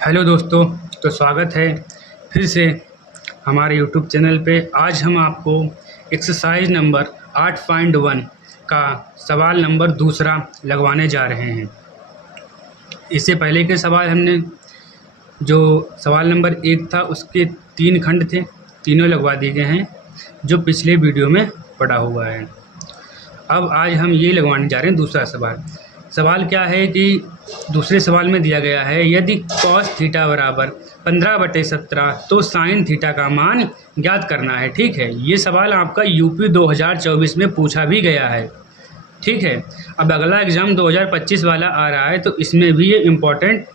Hello दोस्तों, तो स्वागत है फिर से हमारे यूट्यूब चैनल पे। आज हम आपको एक्सरसाइज नंबर 8.1 का सवाल नंबर दूसरा लगवाने जा रहे हैं। इससे पहले के सवाल हमने जो सवाल नंबर 1 था उसके 3 खंड थे, तीनों लगवा दिए गए हैं जो पिछले वीडियो में पड़ा हुआ है। अब आज हम ये लगवाने जा रहे हैं दूसरा सवाल। सवाल क्या है कि दूसरे सवाल में दिया गया है, यदि cos थीटा बराबर 15/17 तो sin थीटा का मान ज्ञात करना है। ठीक है, ये सवाल आपका यूपी 2024 में पूछा भी गया है। ठीक है, अब अगला एग्ज़ाम 2025 वाला आ रहा है तो इसमें भी ये इम्पोर्टेंट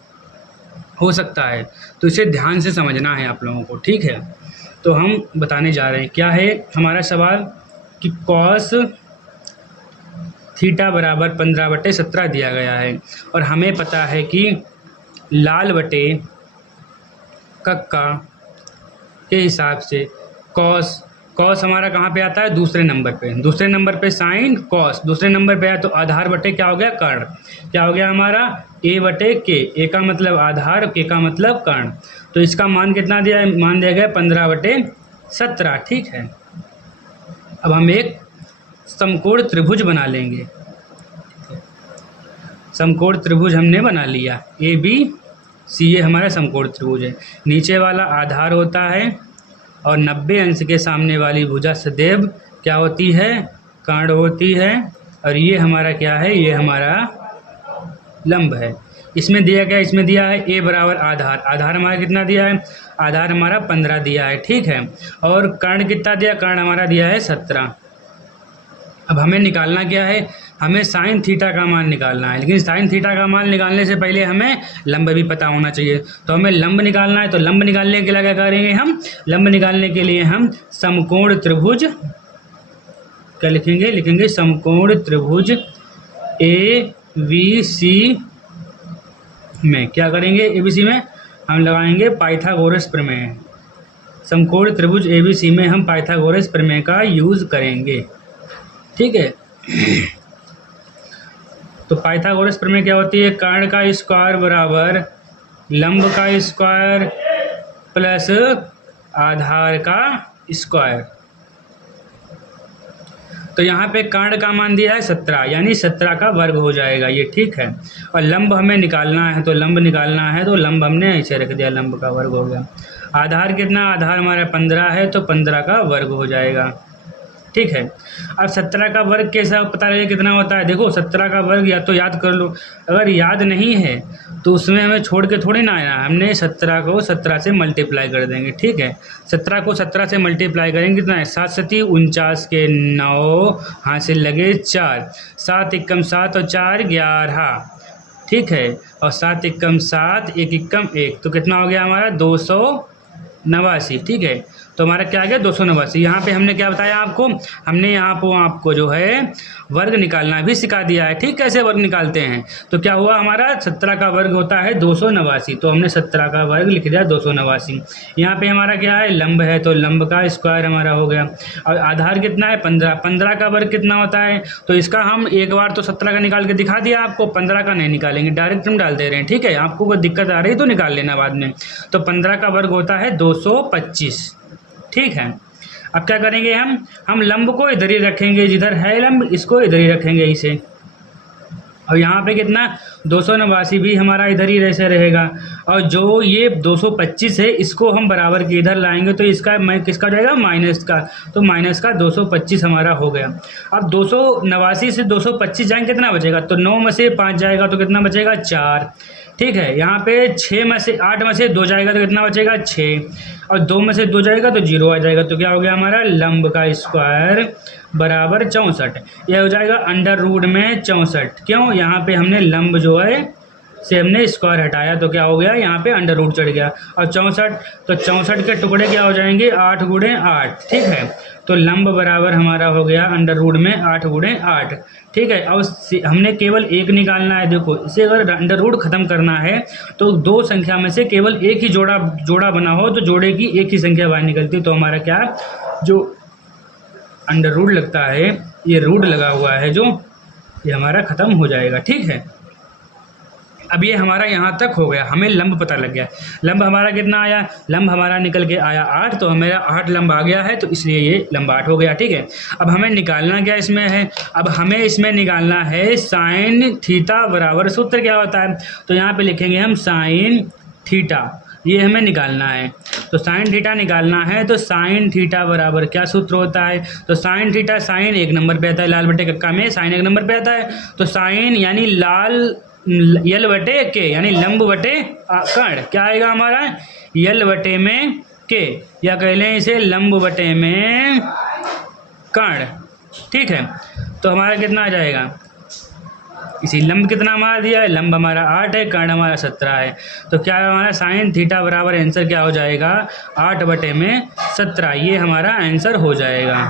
हो सकता है, तो इसे ध्यान से समझना है आप लोगों को। ठीक है, तो हम बताने जा रहे हैं क्या है हमारा सवाल कि cos थीटा बराबर 15/17 दिया गया है और हमें पता है कि लाल बटे कक्का के हिसाब से कॉस हमारा कहाँ पे आता है, दूसरे नंबर पे साइन कॉस दूसरे नंबर पे है, तो आधार बटे क्या हो गया, कर्ण। क्या हो गया हमारा, ए बटे के। ए का मतलब आधार, के का मतलब कर्ण। तो इसका मान कितना दिया है, मान दिया गया 15/17। ठीक है, अब हम एक समकोण त्रिभुज बना लेंगे। समकोण त्रिभुज हमने बना लिया, ए बी सी, ये हमारा समकोण त्रिभुज है। नीचे वाला आधार होता है और 90 अंश के सामने वाली भुजा सदैव क्या होती है, कर्ण होती है। और ये हमारा क्या है, ये हमारा लंब है। इसमें दिया है ए बराबर आधार हमारा कितना दिया है, आधार हमारा 15 दिया है। ठीक है, और कर्ण कितना दिया, कर्ण हमारा दिया है 17। अब हमें निकालना क्या है, हमें साइन थीटा का मान निकालना है। लेकिन साइन थीटा का मान निकालने से पहले हमें लंब भी पता होना चाहिए। तो हमें लंब निकालना है, तो लंब निकालने के लिए क्या करेंगे हम, लंब निकालने के लिए हम समकोण त्रिभुज क्या लिखेंगे समकोण त्रिभुज ए बी सी में क्या करेंगे, ए बी सी में हम लगाएंगे पाइथागोरस प्रमेय। समकोण त्रिभुज ए बी सी में हम पाइथागोरस प्रमेय का यूज़ करेंगे। ठीक है, तो पाइथागोरस प्रमेय क्या होती है, कर्ण का स्क्वायर बराबर लंब का स्क्वायर प्लस आधार का स्क्वायर। तो यहाँ पे कर्ण का मान दिया है 17, यानी 17 का वर्ग हो जाएगा ये। ठीक है, और लंब हमें निकालना है, तो लंब हमने ऐसे रख दिया, लंब का वर्ग हो गया। आधार कितना, आधार हमारा 15 है, तो 15 का वर्ग हो जाएगा। ठीक है, अब 17 का वर्ग कैसा पता लगे कितना होता है, देखो 17 का वर्ग या तो याद कर लो, अगर याद नहीं है तो उसमें हमें छोड़ के थोड़ी ना आना, हमने 17 को 17 से मल्टीप्लाई कर देंगे। ठीक है, 17 को 17 से मल्टीप्लाई करेंगे कितना है, 7 सती 49 के 9, हाथ से लगे 4, 7 एकम 7 और 4 11। ठीक है, और 7 एकम 7, 1 एकम 1, तो कितना हो गया हमारा 289। ठीक है, तो हमारा क्या आ गया 289। यहाँ पे हमने क्या बताया आपको, हमने यहाँ पर आपको जो है वर्ग निकालना भी सिखा दिया है। ठीक, कैसे वर्ग निकालते हैं, तो क्या हुआ हमारा 17 का वर्ग होता है 289, तो हमने 17 का वर्ग लिख दिया 289। यहाँ पे हमारा क्या है, लंब है, तो लंब का स्क्वायर हमारा हो गया। और आधार कितना है 15, 15 का वर्ग कितना होता है, तो इसका हम एक बार तो 17 का निकाल के दिखा दिया आपको, 15 का नहीं निकालेंगे, डायरेक्ट हम डाल दे रहे हैं। ठीक है, आपको कोई दिक्कत आ रही है तो निकाल लेना बाद में। तो 15 का वर्ग होता है 225। ठीक है, अब क्या करेंगे हम लंब को इधर ही रखेंगे, जिधर है लंब इसको इधर ही रखेंगे इसे। और यहाँ पे कितना 289 भी हमारा इधर ही ऐसे रहेगा। और जो ये 225 है इसको हम बराबर के इधर लाएंगे, तो इसका किसका जाएगा, माइनस का, तो माइनस का 225 हमारा हो गया। अब 289 से 225 जाएंगे कितना बचेगा, तो 9 में से 5 जाएगा तो कितना बचेगा 4। ठीक है, यहाँ पे 8 में से 2 जाएगा तो कितना बचेगा 6, और 2 में से 2 जाएगा तो 0 आ जाएगा। तो क्या हो गया हमारा, लंब का स्क्वायर बराबर 64। यह हो जाएगा अंडर रूट में 64। क्यों, यहाँ पे हमने लंब जो है से हमने स्क्वायर हटाया, तो क्या हो गया यहाँ पे अंडर रूट चढ़ गया। और 64, तो 64 के टुकड़े क्या हो जाएंगे 8 गुणे 8। ठीक है, तो लंब बराबर हमारा हो गया अंडर रूट में 8 गुणे 8। ठीक है, अब हमने केवल एक निकालना है। देखो इसे अगर अंडर रूट खत्म करना है तो दो संख्या में से केवल एक ही जोड़ा बना हो तो जोड़े की एक ही संख्या बाहर निकलती है। तो हमारा क्या, जो अंडर रूट लगता है, ये रूट लगा हुआ है जो, ये हमारा ख़त्म हो जाएगा। ठीक है, अब ये हमारा यहाँ तक हो गया, हमें लंब पता लग गया। लंब हमारा कितना आया, लंब हमारा निकल के आया 8, तो मेरा 8 लंब आ गया है, तो इसलिए ये लंब 8 हो गया। ठीक है, अब हमें निकालना क्या इसमें है, अब हमें इसमें निकालना है साइन थीटा बराबर, सूत्र क्या होता है, तो यहाँ पे लिखेंगे हम साइन थीटा, ये हमें निकालना है। तो साइन थीटा निकालना है, तो साइन थीटा बराबर क्या सूत्र होता है, तो साइन थीटा, साइन 1 नंबर पे आता है, लाल बटे कक्का में साइन 1 नंबर पे आता है, तो साइन यानी लाल यल बटे के, यानी लंब बटे कर्ण, क्या आएगा हमारा यल बटे में के, या कह लें इसे लंब बटे में कर्ण। ठीक है, तो हमारा कितना आ जाएगा, इसी लंब कितना हमारा दिया है, लंब हमारा 8 है, कर्ण हमारा 17 है, तो क्या हमारा साइन थीटा बराबर आंसर क्या हो जाएगा 8 बटे में 17, ये हमारा आंसर हो जाएगा।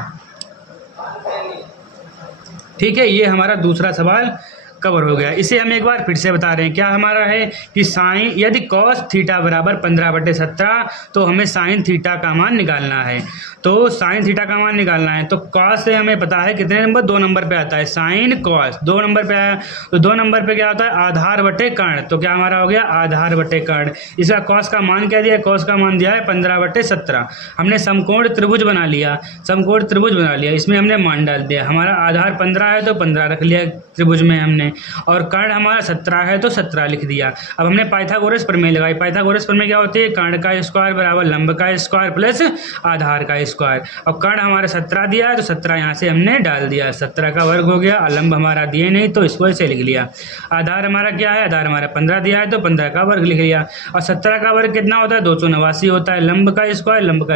ठीक है, ये हमारा दूसरा सवाल कवर हो गया। इसे हम एक बार फिर से बता रहे हैं, क्या हमारा है कि साइन यदि कॉस थीटा बराबर 15 बटे 17, तो हमें साइन थीटा का मान निकालना है, तो साइन थीटा का मान निकालना है, तो कॉस से हमें पता है कितने नंबर, 2 नंबर पे आता है, साइन कॉस 2 नंबर पे आया, तो 2 नंबर पे क्या होता है आधार बटे कर्ण, तो क्या हमारा हो गया आधार बटे कर्ण। इसका कॉस का मान क्या दिया है, कॉस का मान दिया है 15 बटे 17। हमने समकोण त्रिभुज बना लिया, समकोण त्रिभुज बना लिया, इसमें हमने मान डाल दिया, हमारा आधार 15 है तो 15 रख लिया त्रिभुज में हमने, और कर्ण हमारा 17 है तो 17 लिख दिया। अब हमने पाइथागोरस प्रमेय लगाई, पाइथागोरस प्रमेय क्या होती है, कर्ण का स्क्वायर बराबर लंब का स्क्वायर प्लस आधार का स्क्वायर, और कर्ण हमारा 17 दिया है तो 17 यहाँ से हमने डाल दिया, 17 का वर्ग हो गया, और लंब हमारा दिए नहीं तो इसको ऐसे लिख लिया। आधार हमारा क्या है, आधार हमारा 15 दिया है तो 15 का वर्ग लिख लिया, और 17 का वर्ग कितना होता है 289 होता है, लंब का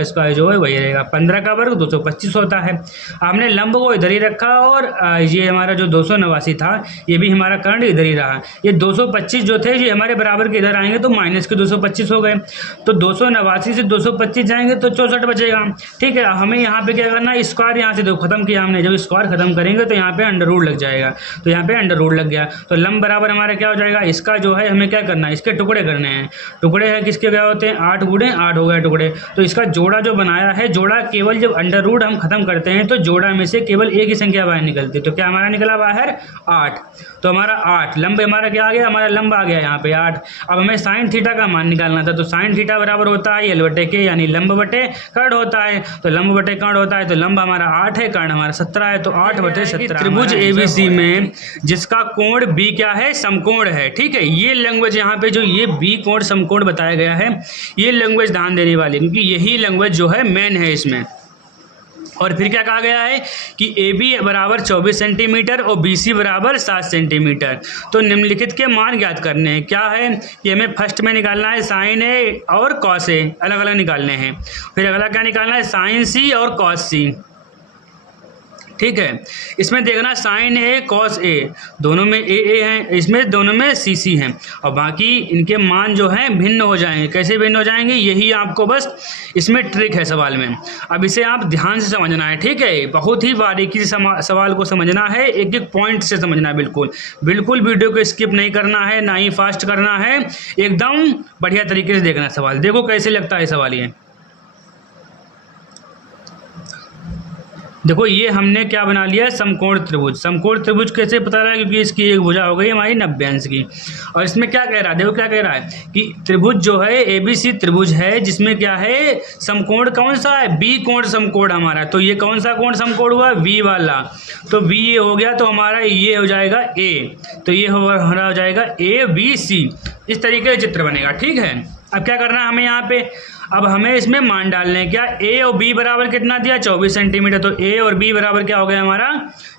स्क्वायर जो है वही रहेगा, 15 का वर्ग 225 होता है। हमने लंब को इधर ही रखा, और ये हमारा जो 289 था ये भी हमारा कर्ण इधर ही रहा, ये 225 जो थे ये हमारे बराबर के इधर आएंगे तो माइनस के 225 हो गए, तो 289 से 225 जाएंगे तो 64 बचेगा। ठीक है, हमें यहाँ पे क्या करना है, स्क्वायर यहाँ से देखो खत्म किया हमने, जब स्क्वायर खत्म करेंगे तो यहाँ पे अंडर रूट लग जाएगा, तो यहाँ पे अंडर रूट लग गया, तो लंब बराबर हमारा क्या हो जाएगा, इसका जो है हमें क्या करना है, इसके टुकड़े करने हैं, टुकड़े हैं किसके क्या होते हैं 8 गुणे 8 हो गए टुकड़े, तो इसका जोड़ा जो बनाया है, जोड़ा केवल जब अंडर रूट हम खत्म करते हैं तो जोड़ा में से केवल एक ही संख्या बाहर निकलती है, तो क्या हमारा निकला बाहर 8, तो हमारा 8 लंब हमारा क्या आ गया, हमारा लंब आ गया यहाँ पे 8। अब हमें साइन थीटा का मान निकालना था, तो साइन थीटा बराबर होता है यल बटे के, यानी लंब बटे कर्ण होता है, तो लंब बटे कर्ण होता है, तो लंब हमारा 8 है, कर्ण हमारा 17 है, तो 8 बटे 17 त्रिभुज एबीसी में जिसका कोण बी क्या है, समकोण है। ठीक है, ये लैंग्वेज यहाँ पे जो ये बी कोण समकोण बताया गया है, ये लैंग्वेज ध्यान देने वाली, क्योंकि यही लैंग्वेज जो है मेन है इसमें। और फिर क्या कहा गया है कि ए बी बराबर 24 सेंटीमीटर और बी सी बराबर 7 सेंटीमीटर, तो निम्नलिखित के मान ज्ञात करने हैं। क्या है कि हमें फर्स्ट में निकालना है साइन ए और कॉस ए, अलग अलग निकालने हैं, फिर अगला क्या निकालना है साइन सी और कॉस सी। ठीक है, इसमें देखना साइन ए कॉस ए दोनों में ए हैं, इसमें दोनों में सी सी हैं, और बाकी इनके मान जो हैं भिन्न हो जाएंगे। कैसे भिन्न हो जाएंगे, यही आपको बस इसमें ट्रिक है सवाल में। अब इसे आप ध्यान से समझना है, ठीक है, बहुत ही बारीकी से सवाल को समझना है, एक एक पॉइंट से समझना है, बिल्कुल बिल्कुल वीडियो को स्किप नहीं करना है, ना ही फास्ट करना है, एकदम बढ़िया तरीके से देखना सवाल। देखो कैसे लगता है सवाल ये, देखो ये हमने क्या बना लिया है समकोण त्रिभुज। समकोण त्रिभुज कैसे पता रहा है, क्योंकि इसकी एक भुजा हो गई हमारी 90 अंश की, और इसमें क्या कह रहा है, देखो क्या कह रहा है कि त्रिभुज जो है एबीसी त्रिभुज है, जिसमें क्या है समकोण कौन सा है, बी कोण समकोण हमारा, तो ये कौन सा कोण समकोण हुआ, बी वाला, तो बी ये हो गया, तो हमारा ये हो जाएगा ए, तो ये हमारा हो जाएगा ए बी सी, इस तरीके से चित्र बनेगा। ठीक है, अब क्या करना है हमें यहाँ पे, अब हमें इसमें मान डालने हैं, क्या ए और बी बराबर कितना दिया 24 सेंटीमीटर, तो ए और बी बराबर क्या हो गया हमारा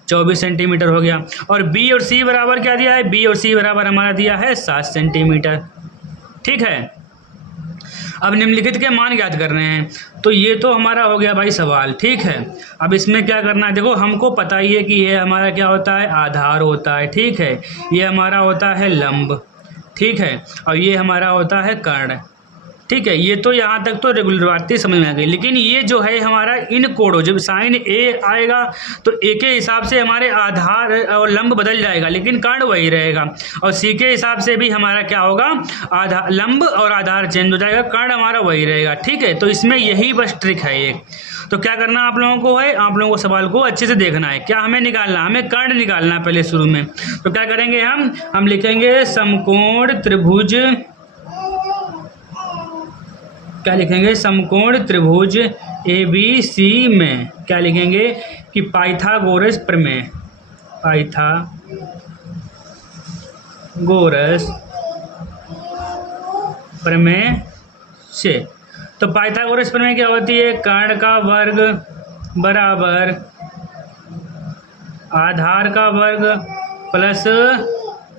24 सेंटीमीटर हो गया, और बी और सी बराबर क्या दिया है, बी और सी बराबर हमारा दिया है 7 सेंटीमीटर। ठीक है, अब निम्नलिखित के मान ज्ञात करने हैं, तो ये तो हमारा हो गया भाई सवाल। ठीक है, अब इसमें क्या करना है, देखो हमको पता ही है कि ये हमारा क्या होता है आधार होता है, ठीक है, ये हमारा होता है लंब, ठीक है, और ये हमारा होता है कर्ण, ठीक है, ये तो यहाँ तक तो रेगुलर बातें समझ में आ गई, लेकिन ये जो है हमारा इन कोडो, जब साइन ए आएगा तो ए के हिसाब से हमारे आधार और लंब बदल जाएगा, लेकिन कर्ण वही रहेगा। और सी के हिसाब से भी हमारा क्या होगा, आधार लंब और आधार चेंज हो जाएगा, कर्ण हमारा वही रहेगा। ठीक है, तो इसमें यही बस ट्रिक है एक। तो क्या करना आप लोगों को है, आप लोगों को सवाल को अच्छे से देखना है। क्या हमें निकालना, हमें कर्ण निकालना है पहले शुरू में। तो क्या करेंगे हम लिखेंगे समकोण त्रिभुज, क्या लिखेंगे, समकोण त्रिभुज ABC में क्या लिखेंगे कि पाइथागोरस प्रमेय, पाइथागोरस प्रमेय से। तो पाइथागोरस प्रमेय क्या होती है, कर्ण का वर्ग बराबर आधार का वर्ग प्लस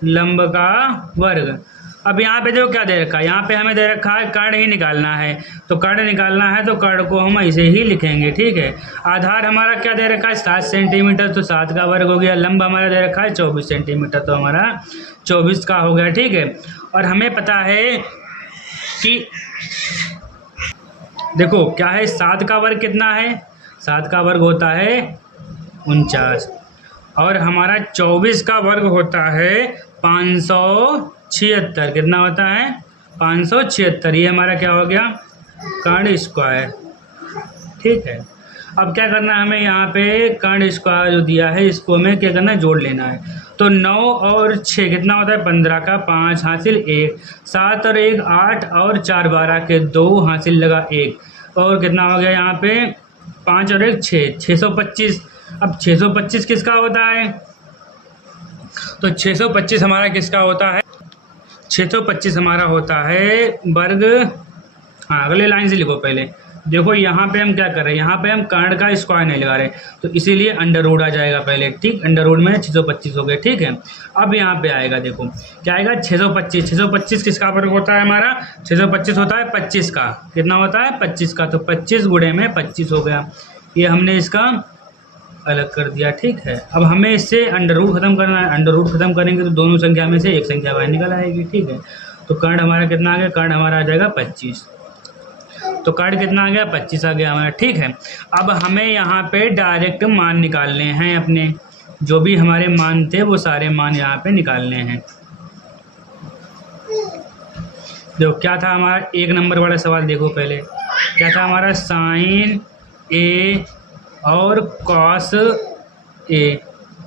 लंब का वर्ग। अब यहाँ पे जो क्या दे रखा है, यहाँ पे हमें दे रखा है कर्ण ही निकालना है। तो कर्ण निकालना है तो कर्ण को हम ऐसे ही लिखेंगे। ठीक है, आधार हमारा क्या दे रखा है 7 सेंटीमीटर, तो 7 का वर्ग हो गया। लंब हमारा दे रखा है 24 सेंटीमीटर, तो हमारा 24 का हो गया। ठीक है, और हमें पता है कि देखो क्या है, 7 का वर्ग कितना है, 7 का वर्ग होता है 49, और हमारा 24 का वर्ग होता है 576। कितना होता है 576। ये हमारा क्या हो गया, कर्ण स्क्वायर। ठीक है, अब क्या करना है हमें, यहाँ पे कर्ण स्क्वायर जो दिया है इसको हमें क्या करना है, जोड़ लेना है। तो 9 और 6 कितना होता है 15 का 5 हासिल 1, 7 और 1 8 और 4 12 के 2 हासिल लगा 1, और कितना हो गया यहाँ पे 5 और 1 6, 625। अब 625 किसका होता है, तो 625 हमारा किसका होता है, 625 हमारा होता है वर्ग। हाँ, अगले लाइन से लिखो पहले। देखो यहाँ पे हम क्या कर रहे हैं, यहाँ पे हम कर्ण का स्क्वायर नहीं लगा रहे, तो इसीलिए अंडर रूट आ जाएगा पहले। ठीक, अंडर रूट में 625 हो गए। ठीक है, अब यहाँ पे आएगा, देखो क्या आएगा 625। 625 किसका वर्ग होता है हमारा, 625 होता है 25 का। कितना होता है 25 का, तो 25 गुणे में 25 हो गया। ये हमने इसका अलग कर दिया। ठीक है, अब हमें इससे अंडर रूट खत्म करना है। अंडर रूट खत्म करेंगे तो दोनों संख्या में से एक संख्या बाहर निकल आएगी। ठीक है, तो कर्ण हमारा कितना आ गया, कर्ण हमारा आ जाएगा 25। तो कर्ण कितना आ गया 25 आ गया हमारा। ठीक है, अब हमें यहाँ पे डायरेक्ट मान निकालने हैं, अपने जो भी हमारे मान थे वो सारे मान यहाँ पे निकालने हैं। देखो क्या था हमारा 1 नंबर वाला सवाल, देखो पहले क्या था हमारा, साइन ए और कॉस ए।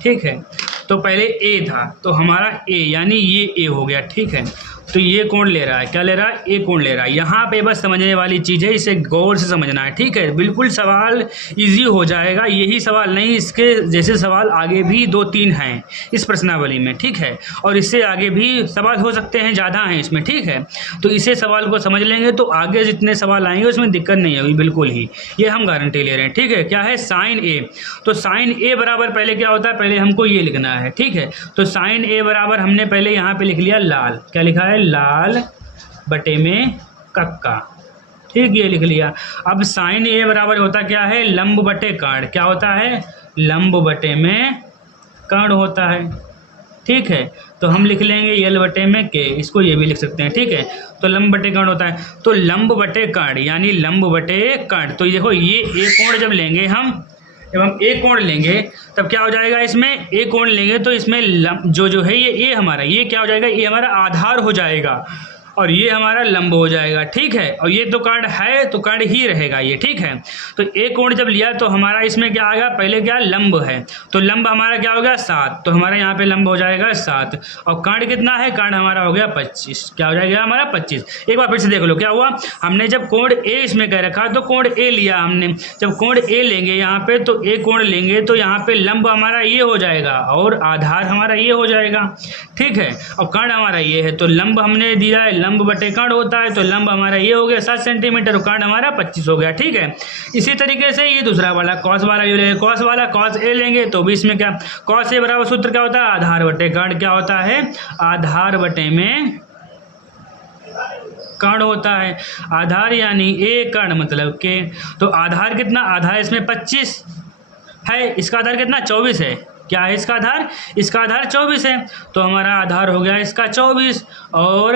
ठीक है, तो पहले ए था तो हमारा ए यानी ये ए हो गया। ठीक है, तो ये कोण ले रहा है, क्या ले रहा है, ए कोण ले रहा है। यहाँ पे बस समझने वाली चीज़ है, इसे गौर से समझना है। ठीक है, बिल्कुल सवाल इजी हो जाएगा। यही सवाल नहीं, इसके जैसे सवाल आगे भी 2-3 हैं इस प्रश्नावली में। ठीक है, और इससे आगे भी सवाल हो सकते हैं, ज़्यादा हैं इसमें। ठीक है, तो इसे सवाल को समझ लेंगे तो आगे जितने सवाल आएंगे उसमें दिक्कत नहीं होगी, बिल्कुल ही, ये हम गारंटी ले रहे हैं। ठीक है, क्या है साइन ए, तो साइन ए बराबर पहले क्या होता है, पहले हमको ये लिखना है। ठीक है, तो साइन ए बराबर हमने पहले यहाँ पे लिख लिया लाल, क्या लिखा है, लाल बटे में कक्का। ठीक, ये लिख लिया। अब साइन ए बराबर होता क्या है, लंब बटे कर्ण। क्या होता है, लंब बटे में कर्ण होता है। ठीक है, तो हम लिख लेंगे यल बटे में के, इसको ये भी लिख सकते हैं। ठीक है, तो लंब बटे कर्ण होता है, तो लंब बटे कर्ण यानी लंब बटे कर्ण। तो देखो ये एक कोण जब लेंगे हम, जब हम एक कोण लेंगे तब क्या हो जाएगा, इसमें एक कोण लेंगे तो इसमें जो है ये हमारा, ये क्या हो जाएगा, ये हमारा आधार हो जाएगा और ये हमारा लंब हो जाएगा। ठीक है, और ये तो कर्ण है तो कर्ण ही रहेगा ये। ठीक है, तो एक कोण जब लिया तो हमारा इसमें क्या आएगा, पहले क्या लंब है, तो लंब हमारा क्या हो गया 7, तो हमारा यहाँ पे लंब हो जाएगा 7, और कर्ण कितना है, कर्ण हमारा हो गया 25। क्या हो जाएगा हमारा 25। एक बार फिर से देख लो क्या हुआ, हमने जब कोण ए इसमें कह रखा तो कोण ए लिया हमने, जब कोण ए लेंगे यहाँ पे तो एक कोण लेंगे तो यहाँ पे लंब हमारा ये हो जाएगा और आधार हमारा ये हो जाएगा। ठीक है, और कर्ण हमारा ये है, तो लंब हमने दिया है, लंब बटे कर्ण होता है, तो लंब हमारा ये हो गया 7 सेंटीमीटर, कर्ण हमारा 25 हो गया। ठीक है, इसी तरीके से ये दूसरा वाला कॉस वाला ये लेंगे, कॉस वाला कॉस ए लेंगे तो भी इसमें क्या, कॉस ए बराबर सूत्र क्या होता है, आधार बटे कर्ण। क्या होता है, आधार बटे में कर्ण होता है। आधार यानी ए कर्ण मतलब के, तो आधार कितना, आधार इसमें 25 है, इसका आधार कितना 24 है। क्या है इसका आधार 24 है, तो हमारा आधार हो गया इसका 24, और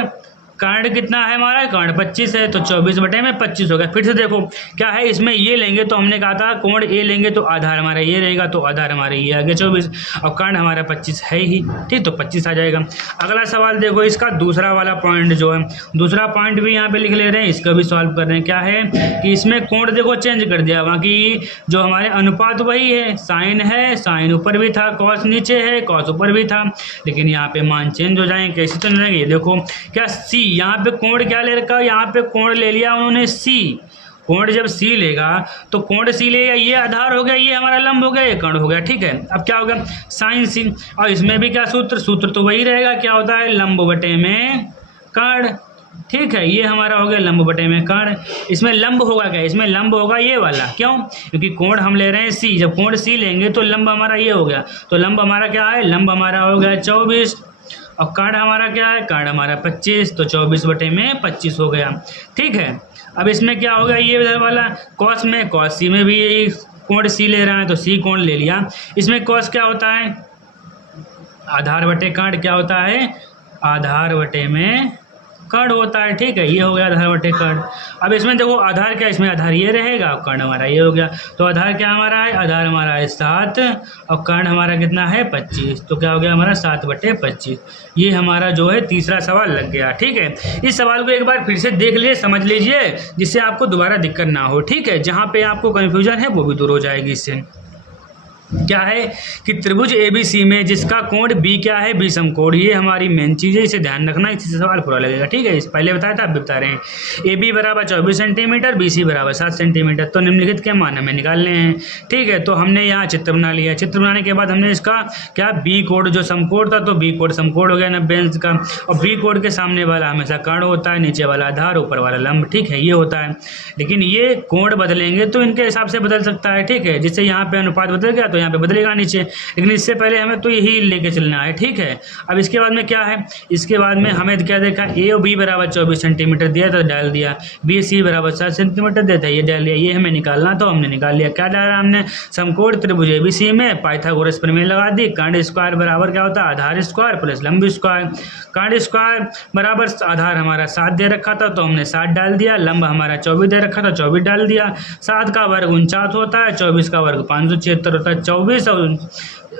कर्ण कितना है हमारा, कर्ण 25 है, तो 24/25 हो गया। फिर से देखो क्या है, इसमें ये लेंगे तो हमने कहा था कोण ए लेंगे तो आधार हमारा ये रहेगा, तो आधार हमारे ये आ गया 24, और कर्ण हमारा 25 है ही, ठीक, तो 25 आ जाएगा। अगला सवाल देखो, इसका दूसरा वाला पॉइंट जो है, दूसरा पॉइंट भी यहाँ पे लिख ले रहे हैं, इसका भी सॉल्व कर रहे हैं। क्या है कि इसमें कोण देखो चेंज कर दिया, बाकी जो हमारे अनुपात वही है, साइन है, साइन ऊपर भी था, कॉस नीचे है, कॉस ऊपर भी था, लेकिन यहाँ पे मान चेंज हो जाएंगे। कैसे चेंज हो जाएंगे, ये देखो क्या सी, यहाँ पे कोण क्या ले रखा, यहाँ पे कोण ले लिया उन्होंने सी, कोण जब सी लेगा तो कोण सी लेगा, ये आधार हो गया, ये हमारा लंब हो गया, ये कर्ण हो गया, ठीक है। अब क्या होगा, साइन सी, और इसमें भी क्या सूत्र तो वही रहेगा, क्या होता है, लंब बटे में कर्ण, ठीक है, ये हमारा हो गया लंब बटे में कर्ण। इसमें लंब होगा क्या, इसमें लंब होगा ये वाला, क्यों, क्योंकि कोण हम ले रहे हैं सी, जब कोण सी लेंगे तो लंब हमारा ये हो गया, तो लंब हमारा क्या है, लंब हमारा हो गया 24, और कर्ण हमारा क्या है, कर्ण हमारा 25, तो 24/25 हो गया, ठीक है। अब इसमें क्या होगा, ये वाला कॉस में, कॉस सी में भी यही कोण सी ले रहा है, तो सी कोण ले लिया। इसमें कॉस क्या होता है, आधार बटे कर्ण, क्या होता है, आधार बटे में कर्ण होता है, ठीक है, ये हो गया आधार बटे कर्ण। अब इसमें देखो आधार क्या, इसमें आधार ये रहेगा, कर्ण हमारा ये हो गया, तो आधार क्या हमारा है, आधार हमारा है 7, और कर्ण हमारा कितना है 25, तो क्या हो गया हमारा 7/25। ये हमारा जो है तीसरा सवाल लग गया, ठीक है। इस सवाल को एक बार फिर से देख लिए, समझ लीजिए, जिससे आपको दोबारा दिक्कत ना हो, ठीक है। जहाँ पे आपको कन्फ्यूजन है वो भी दूर हो जाएगी इससे। क्या है कि त्रिभुज ABC में जिसका कोण B क्या है, B समकोण, ये हमारी मेन चीज़ है, इसे ध्यान रखना, इसी से सवाल पूरा लगेगा, ठीक है। इस पहले बताया था, अब भी बता रहे हैं। AB बराबर 24 सेंटीमीटर, BC बराबर 7 सेंटीमीटर, तो निम्नलिखित के मान हमें निकालने हैं, ठीक है। तो हमने यहाँ चित्र बना लिया, चित्र बनाने के बाद हमने इसका क्या, B कोण जो समकोण था, तो B कोण समकोण हो गया 90 अंश का, और B कोण के सामने वाला हमेशा कर्ण होता है, नीचे वाला आधार, ऊपर वाला लंब, ठीक है, ये होता है। लेकिन ये कोण बदलेंगे तो इनके हिसाब से बदल सकता है, ठीक है, जिससे यहाँ पे अनुपात बदल गया तो यहाँ पे बदलेगा नीचे, लेकिन इससे पहले हमें तो यही लेके चलना है, ठीक है। अब इसके बाद में क्या है, इसके बाद में हमें क्या देखा, A और B बराबर 24 सेंटीमीटर दिया तो डाल दिया, BC बराबर 7 सेंटीमीटर देता है, ये डाल दिया, ये हमें निकालना तो हमने निकाल लिया। क्या डाला हमने, समकोण त्रिभुज ABC में पाइथागोरस प्रमेय लगा दी, कर्ण स्क्वायर बराबर क्या होता है, आधार स्क्वायर प्लस लंब स्क्वायर, कर्ण स्क्वायर बराबर आधार हमारा 7 दे रखा था तो हमने 7 डाल दिया, लंब हमारा 24 दे रखा था 24 डाल दिया, 7 का वर्ग 49 होता है, 24 का वर्ग 576 होता है, 24 और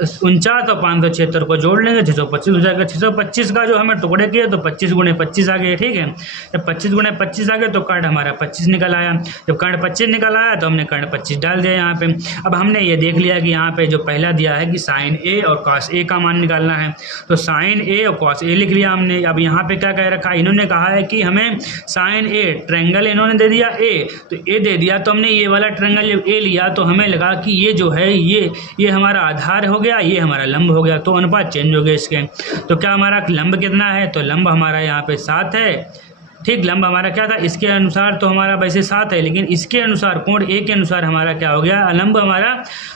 49 और 576 को जोड़ लेंगे 625 हो जाएगा। 625 का जो हमें टुकड़े किए तो 25 × 25 आ गए, ठीक है। जब 25 × 25 आ गए तो कर्ण हमारा 25 निकल आया, जब कर्ण 25 निकल आया तो हमने कर्ण 25 डाल दिया यहाँ पे। अब हमने ये देख लिया कि यहाँ पे जो पहला दिया है कि साइन ए और कॉस ए का मान निकालना है, तो साइन ए और कॉस ए लिख लिया हमने। अब यहाँ पे क्या कह रखा है, इन्होंने कहा है कि हमें साइन ए, ट्रायंगल इन्होंने दे दिया ए, तो ए दे दिया तो हमने ये वाला ट्रायंगल जब ए लिया तो हमें लगा कि ये जो है ये हमारा आधार हो गया, ये हमारा लंब हो गया, तो अनुपात चेंज हो गए इसके। तो क्या हमारा लंब कितना है, तो लंब हमारा यहाँ पे 7 है, ठीक। लंब हमारा क्या था, इसके अनुसार तो हमारा वैसे 7 है, लेकिन इसके अनुसार कोण ए के अनुसार हमारा क्या हो गया, लंब हमारा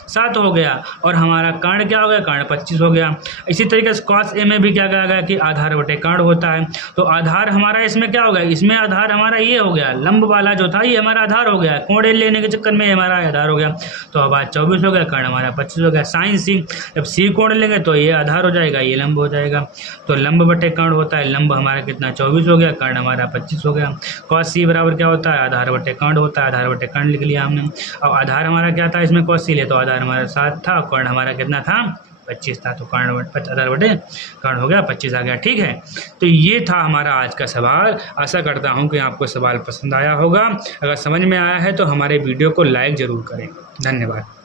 7 हो गया, और हमारा कर्ण क्या हो गया, कर्ण 25 हो गया। इसी तरीके से कॉस ए में भी क्या कहा गया कि आधार बटे कर्ण होता है, तो आधार हमारा इसमें क्या हो गया, इसमें आधार हमारा ये हो गया, लंब वाला जो था ये हमारा आधार हो गया, कोण ए लेने के चक्कर में हमारा आधार हो गया, तो अब 24 हो गया, कर्ण हमारा 25 हो गया। साइन सी, जब सी कोण लेंगे तो ये आधार हो जाएगा, ये लंब हो जाएगा, तो लंब बटे कर्ण होता है, लंब हमारा कितना 24 हो गया, कर्ण हमारा 25 हो गया। कॉस सी बराबर क्या होता है, आधार बटे कर्ण होता है, आधार बटे कर्ण लिख लिया हमने। और आधार हमारा क्या था, इसमें कॉस सी ले तो आधार हमारा 7 था, कर्ण हमारा कितना था 25 था, तो कर्ण आधार बटे कर्ण हो गया 25 आ गया, ठीक है। तो ये था हमारा आज का सवाल। आशा करता हूँ कि आपको सवाल पसंद आया होगा। अगर समझ में आया है तो हमारे वीडियो को लाइक ज़रूर करें। धन्यवाद।